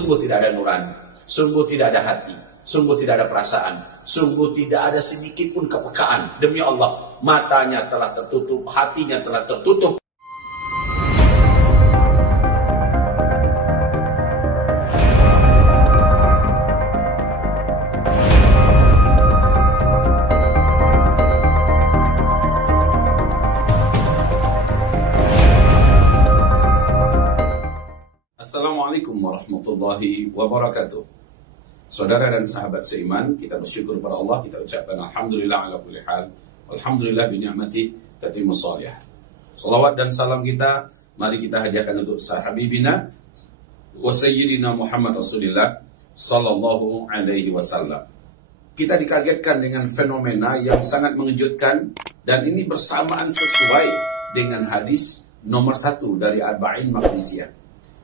sungguh tidak ada nurani, sungguh tidak ada hati, sungguh tidak ada perasaan, sungguh tidak ada sedikit pun kepekaan. Demi Allah, matanya telah tertutup, hatinya telah tertutup. Assalamualaikum warahmatullahi wabarakatuh. Saudara dan sahabat seiman, kita bersyukur kepada Allah, kita ucapkan alhamdulillah ala kulli hal. Alhamdulillah bi ni'mati tatimmus shalihah. Salawat dan salam kita mari kita hadiahkan untuk sahabibina wa sayyidina Muhammad Rasulullah sallallahu alaihi wasallam. Kita dikagetkan dengan fenomena yang sangat mengejutkan, dan ini bersamaan sesuai dengan hadis nomor 1 dari Arba'in Maqdisiyah,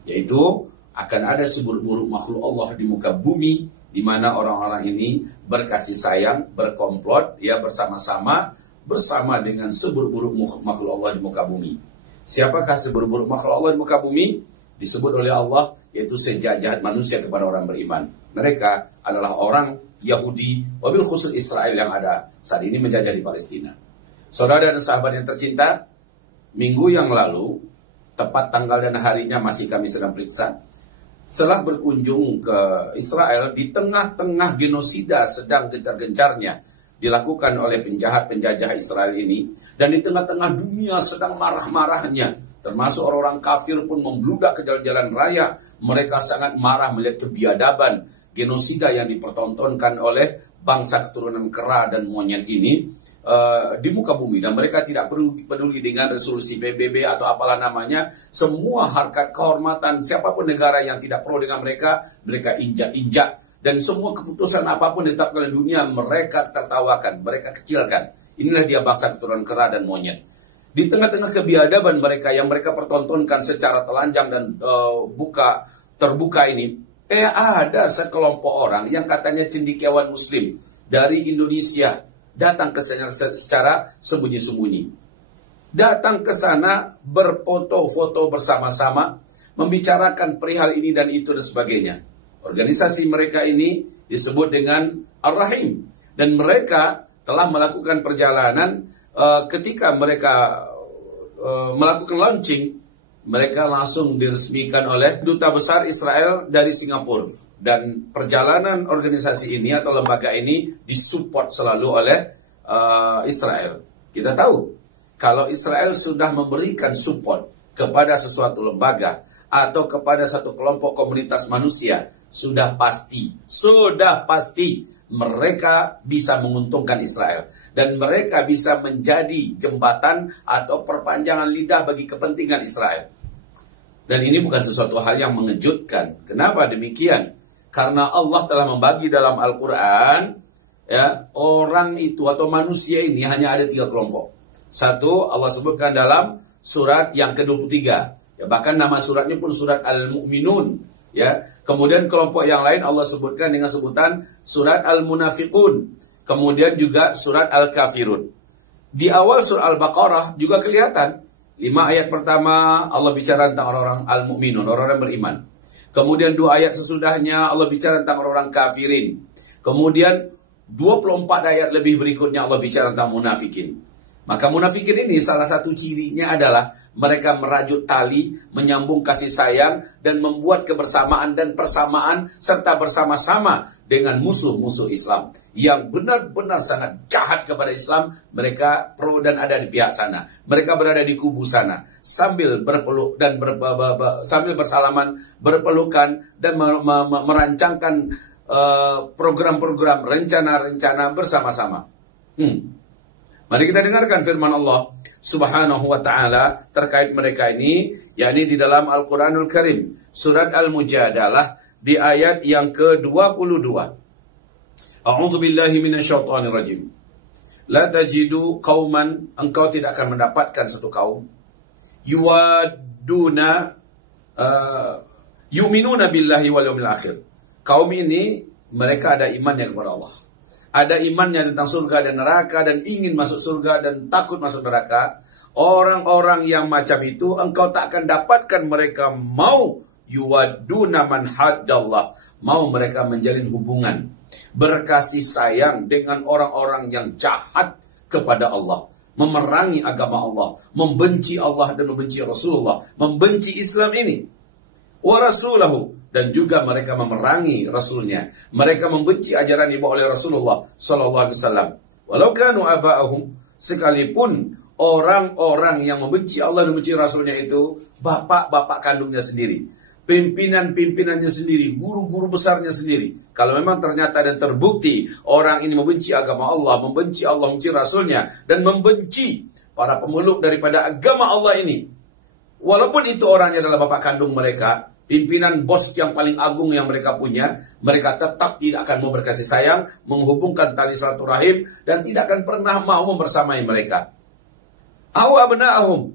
yaitu akan ada seburuk-buruk makhluk Allah di muka bumi, di mana orang-orang ini berkasih sayang, berkomplot, ya bersama-sama dengan seburuk-buruk makhluk Allah di muka bumi. Siapakah seburuk-buruk makhluk Allah di muka bumi? Disebut oleh Allah, yaitu sejahat-jahat manusia kepada orang beriman. Mereka adalah orang Yahudi, wabil khusus Israel yang ada saat ini menjajah di Palestina. Saudara dan sahabat yang tercinta, minggu yang lalu, tepat tanggal dan harinya masih kami sedang periksa, setelah berkunjung ke Israel di tengah-tengah genosida sedang gencar-gencarnya dilakukan oleh penjahat-penjajah Israel ini, dan di tengah-tengah dunia sedang marah-marahnya, termasuk orang-orang kafir pun membludak ke jalan-jalan raya. Mereka sangat marah melihat kebiadaban genosida yang dipertontonkan oleh bangsa keturunan kera dan monyet ini di muka bumi, dan mereka tidak peduli dengan resolusi PBB atau apalah namanya. Semua harkat kehormatan siapapun negara yang tidak pro dengan mereka injak-injak, dan semua keputusan apapun ditetapkan oleh dunia mereka tertawakan, mereka kecilkan. Inilah dia bangsa keturunan kera dan monyet. Di tengah-tengah kebiadaban mereka yang mereka pertontonkan secara telanjang dan terbuka ini, ada sekelompok orang yang katanya cendekiawan muslim dari Indonesia datang ke sana secara sembunyi-sembunyi. Datang ke sana berfoto-foto bersama-sama, membicarakan perihal ini dan itu dan sebagainya. Organisasi mereka ini disebut dengan Ar-Rahim, dan mereka telah melakukan perjalanan. Ketika mereka melakukan launching, mereka langsung diresmikan oleh Duta Besar Israel dari Singapura. Dan perjalanan organisasi ini atau lembaga ini disupport selalu oleh Israel. Kita tahu, kalau Israel sudah memberikan support kepada sesuatu lembaga atau kepada satu kelompok komunitas manusia, sudah pasti mereka bisa menguntungkan Israel. Dan mereka bisa menjadi jembatan atau perpanjangan lidah bagi kepentingan Israel. Dan ini bukan sesuatu hal yang mengejutkan. Kenapa demikian? Karena Allah telah membagi dalam Al-Quran, ya, orang itu atau manusia ini hanya ada 3 kelompok. Satu, Allah sebutkan dalam surat yang ke-23. Ya, bahkan nama suratnya pun surat Al-Mu'minun. Ya. Kemudian kelompok yang lain Allah sebutkan dengan sebutan surat Al-Munafiqun. Kemudian juga surat Al-Kafirun. Di awal surat Al-Baqarah juga kelihatan. 5 ayat pertama Allah bicara tentang orang-orang Al-Mu'minun, orang-orang beriman. Kemudian 2 ayat sesudahnya Allah bicara tentang orang-orang kafirin. Kemudian 24 ayat lebih berikutnya Allah bicara tentang munafikin. Maka munafikin ini salah satu cirinya adalah mereka merajut tali, menyambung kasih sayang, dan membuat kebersamaan dan persamaan serta bersama-sama dengan musuh-musuh Islam yang benar-benar sangat jahat kepada Islam. Mereka pro dan ada di pihak sana. Mereka berada di kubu sana sambil berpeluk dan sambil bersalaman, berpelukan dan merancangkan program-program, rencana-rencana bersama-sama. Mari kita dengarkan firman Allah Subhanahu wa ta'ala terkait mereka ini, yakni di dalam Al-Quranul Karim, surat Al-Mujadalah di ayat yang ke-22. A'udzu billahi minasyaitonir rajim. La tajidu qauman, engkau tidak akan mendapatkan satu kaum, yuwaduna yu'minuna billahi wal yawmil akhir. Kaum ini mereka ada imannya kepada Allah, ada imannya tentang surga dan neraka, dan ingin masuk surga dan takut masuk neraka. Orang-orang yang macam itu engkau tak akan dapatkan mereka mau yuwadduna man haddallah, mau mereka menjalin hubungan berkasih sayang dengan orang-orang yang jahat kepada Allah, memerangi agama Allah, membenci Allah dan membenci Rasulullah, membenci Islam ini. Wa rasulahu, dan juga mereka memerangi Rasulnya, mereka membenci ajaran yang dibawa oleh Rasulullah sallallahu alaihi wasallam. Walau kanu aba'ahum, sekalipun orang-orang yang membenci Allah dan membenci Rasulnya itu bapak-bapak kandungnya sendiri, pimpinan-pimpinannya sendiri, guru-guru besarnya sendiri. Kalau memang ternyata dan terbukti orang ini membenci agama Allah, membenci Allah, membenci Rasulnya, dan membenci para pemeluk daripada agama Allah ini, walaupun itu orangnya adalah bapak kandung mereka, pimpinan bos yang paling agung yang mereka punya, mereka tetap tidak akan mau berkasih sayang, menghubungkan tali silaturahim, dan tidak akan pernah mau membersamai mereka. Aw abna'ahum,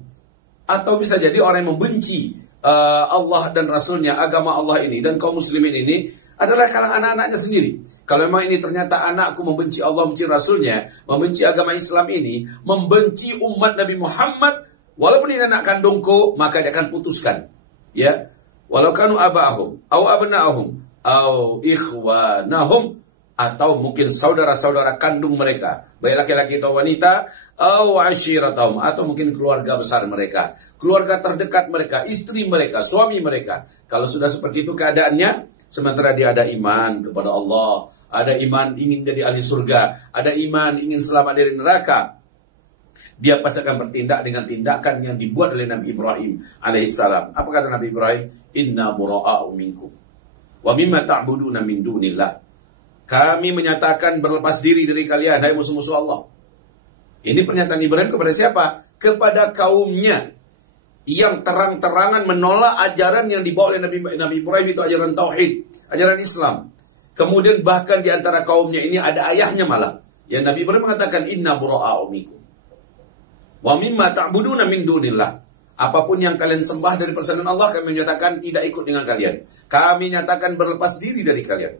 atau bisa jadi orang yang membenci Allah dan Rasulnya, agama Allah ini, dan kaum muslimin ini adalah kalangan anak-anaknya sendiri. Kalau memang ini ternyata anakku membenci Allah, membenci Rasulnya, membenci agama Islam ini, membenci umat Nabi Muhammad, walaupun ini anak kandungku, maka dia akan putuskan. Ya, walau kanu aba'ahum, aw abna'ahum, aw ikhwanahum, atau mungkin saudara-saudara kandung mereka, baik laki-laki atau wanita, aw ashiratahum, atau mungkin keluarga besar mereka, keluarga terdekat mereka, istri mereka, suami mereka. Kalau sudah seperti itu keadaannya, sementara dia ada iman kepada Allah, ada iman ingin jadi ahli surga, ada iman ingin selamat dari neraka, dia pasti akan bertindak dengan tindakan yang dibuat oleh Nabi Ibrahim alaihissalam. Apa kata Nabi Ibrahim? Inna bura'a'u minkum wa mimma ta'buduna min dunillah. Kami menyatakan berlepas diri dari kalian, hai musuh-musuh Allah. Ini pernyataan Ibrahim kepada siapa? Kepada kaumnya yang terang-terangan menolak ajaran yang dibawa oleh Nabi Ibrahim, itu ajaran tauhid, ajaran Islam. Kemudian bahkan di antara kaumnya ini ada ayahnya malah. Ya, Nabi Ibrahim mengatakan inna bura'a'u minkum wa mimma ta'buduna min dunillah. Apapun yang kalian sembah dari persekutuan Allah, kami menyatakan tidak ikut dengan kalian. Kami nyatakan berlepas diri dari kalian.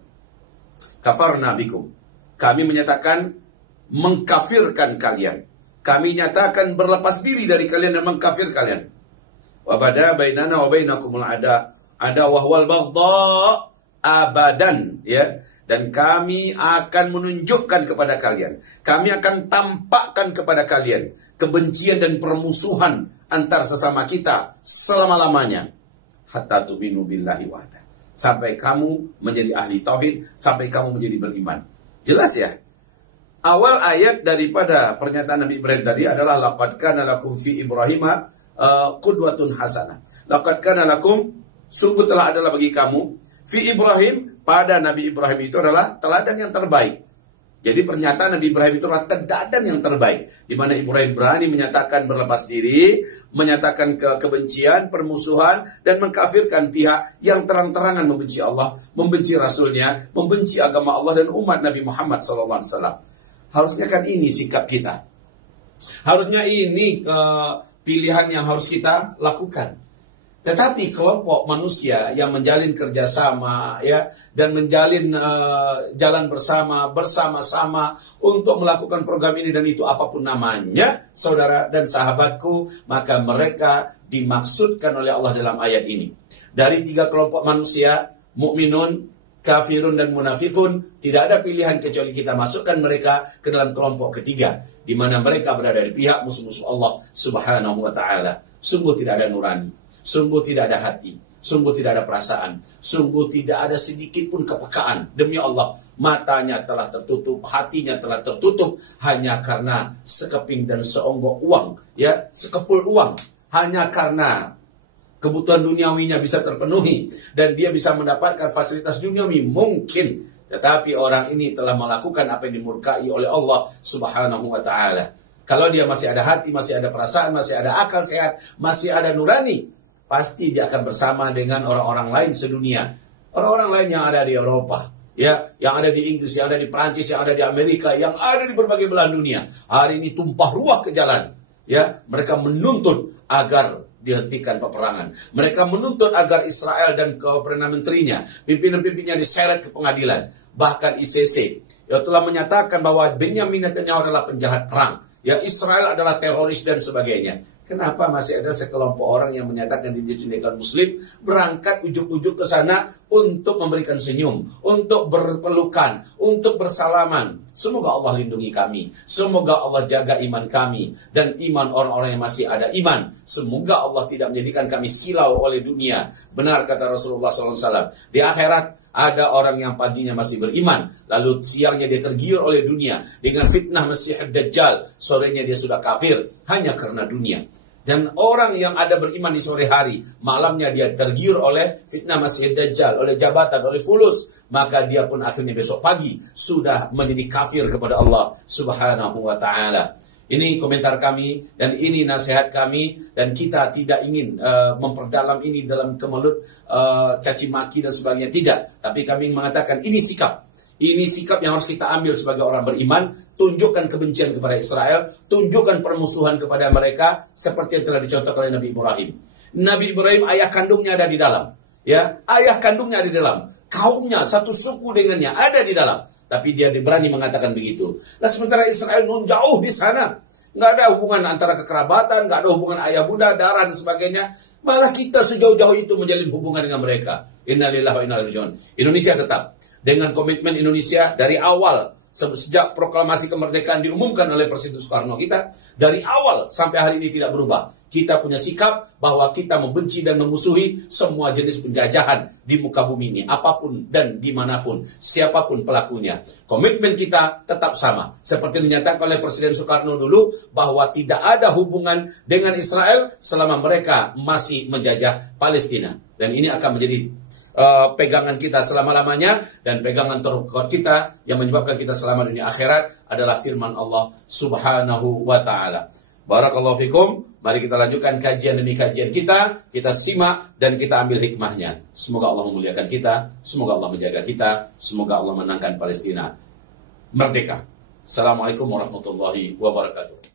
Kafarna bikum. Kami menyatakan mengkafirkan kalian. Kami nyatakan berlepas diri dari kalian dan mengkafir kalian. Wa bada bainana wa bainakumul ada wahwal baghdha abadan, ya. Dan kami akan menunjukkan kepada kalian, kami akan tampakkan kepada kalian kebencian dan permusuhan antar sesama kita selama-lamanya, hatta tu'minu billahi wahda, sampai kamu menjadi ahli tauhid, sampai kamu menjadi beriman. Jelas ya? Awal ayat daripada pernyataan Nabi Ibrahim tadi adalah laqad kana lakum fi Ibrahima qudwatun hasanah. Laqad kana lakum, sungguh telah adalah bagi kamu, fi Ibrahim, pada Nabi Ibrahim itu adalah teladan yang terbaik. Jadi pernyataan Nabi Ibrahim itu adalah teladan yang terbaik, di mana Ibrahim berani menyatakan berlepas diri, menyatakan kebencian, permusuhan, dan mengkafirkan pihak yang terang-terangan membenci Allah, membenci Rasulnya, membenci agama Allah dan umat Nabi Muhammad SAW. Harusnya kan ini sikap kita. Harusnya ini pilihan yang harus kita lakukan. Tetapi kelompok manusia yang menjalin kerjasama, ya, dan menjalin jalan bersama-sama untuk melakukan program ini dan itu apapun namanya, saudara dan sahabatku, maka mereka dimaksudkan oleh Allah dalam ayat ini. Dari tiga kelompok manusia, mukminun, kafirun, dan munafikun, tidak ada pilihan kecuali kita masukkan mereka ke dalam kelompok ketiga, di mana mereka berada di pihak musuh-musuh Allah Subhanahu wa Ta'ala. Sungguh tidak ada nurani, sungguh tidak ada hati, sungguh tidak ada perasaan, sungguh tidak ada sedikit pun kepekaan. Demi Allah, matanya telah tertutup, hatinya telah tertutup hanya karena sekeping dan seonggok uang, ya, sekepul uang, hanya karena kebutuhan duniawinya bisa terpenuhi dan dia bisa mendapatkan fasilitas duniawi mungkin. Tetapi orang ini telah melakukan apa yang dimurkai oleh Allah Subhanahu wa Ta'ala. Kalau dia masih ada hati, masih ada perasaan, masih ada akal sehat, masih ada nurani, pasti dia akan bersama dengan orang-orang lain sedunia. Orang-orang lain yang ada di Eropa, ya, yang ada di Inggris, yang ada di Perancis, yang ada di Amerika, yang ada di berbagai belahan dunia. Hari ini tumpah ruah ke jalan, ya. Mereka menuntut agar dihentikan peperangan. Mereka menuntut agar Israel dan Perdana Menterinya, pimpinan-pimpinannya diseret ke pengadilan. Bahkan ICC yang telah menyatakan bahwa Benyamin Netanyahu adalah penjahat perang, ya, Israel adalah teroris dan sebagainya. Kenapa masih ada sekelompok orang yang menyatakan diri sendiri Muslim, berangkat ujuk-ujuk ke sana untuk memberikan senyum, untuk berpelukan, untuk bersalaman. Semoga Allah lindungi kami, semoga Allah jaga iman kami dan iman orang-orang yang masih ada iman. Semoga Allah tidak menjadikan kami silau oleh dunia. Benar kata Rasulullah SAW, di akhirat ada orang yang paginya masih beriman, lalu siangnya dia tergiur oleh dunia dengan fitnah Masih Dajjal, sorenya dia sudah kafir hanya karena dunia. Dan orang yang ada beriman di sore hari, malamnya dia tergiur oleh fitnah Masih Dajjal, oleh jabatan, oleh fulus, maka dia pun akhirnya besok pagi sudah menjadi kafir kepada Allah Subhanahu wa ta'ala. Ini komentar kami dan ini nasihat kami, dan kita tidak ingin memperdalam ini dalam kemelut caci maki dan sebagainya, tidak. Tapi kami mengatakan ini sikap. Ini sikap yang harus kita ambil sebagai orang beriman. Tunjukkan kebencian kepada Israel, tunjukkan permusuhan kepada mereka seperti yang telah dicontohkan oleh Nabi Ibrahim. Nabi Ibrahim ayah kandungnya ada di dalam, ya, ayah kandungnya ada di dalam, kaumnya satu suku dengannya ada di dalam. Tapi dia berani mengatakan begitu. Nah, sementara Israel nun jauh di sana. Nggak ada hubungan antara kekerabatan, nggak ada hubungan ayah bunda, darah, dan sebagainya. Malah kita sejauh-jauh itu menjalin hubungan dengan mereka. Innalillahi wa inna ilaihi raji'un. Indonesia tetap dengan komitmen Indonesia dari awal. Sejak proklamasi kemerdekaan diumumkan oleh Presiden Soekarno kita, dari awal sampai hari ini tidak berubah. Kita punya sikap bahwa kita membenci dan memusuhi semua jenis penjajahan di muka bumi ini, apapun dan dimanapun, siapapun pelakunya. Komitmen kita tetap sama, seperti dinyatakan oleh Presiden Soekarno dulu, bahwa tidak ada hubungan dengan Israel selama mereka masih menjajah Palestina. Dan ini akan menjadi pegangan kita selama-lamanya, dan pegangan terkuat kita yang menyebabkan kita selamat dunia akhirat adalah firman Allah Subhanahu wa ta'ala. Barakallahu fikum. Mari kita lanjutkan kajian demi kajian kita simak dan kita ambil hikmahnya. Semoga Allah memuliakan kita, semoga Allah menjaga kita, semoga Allah menangkan Palestina merdeka. Assalamualaikum warahmatullahi wabarakatuh.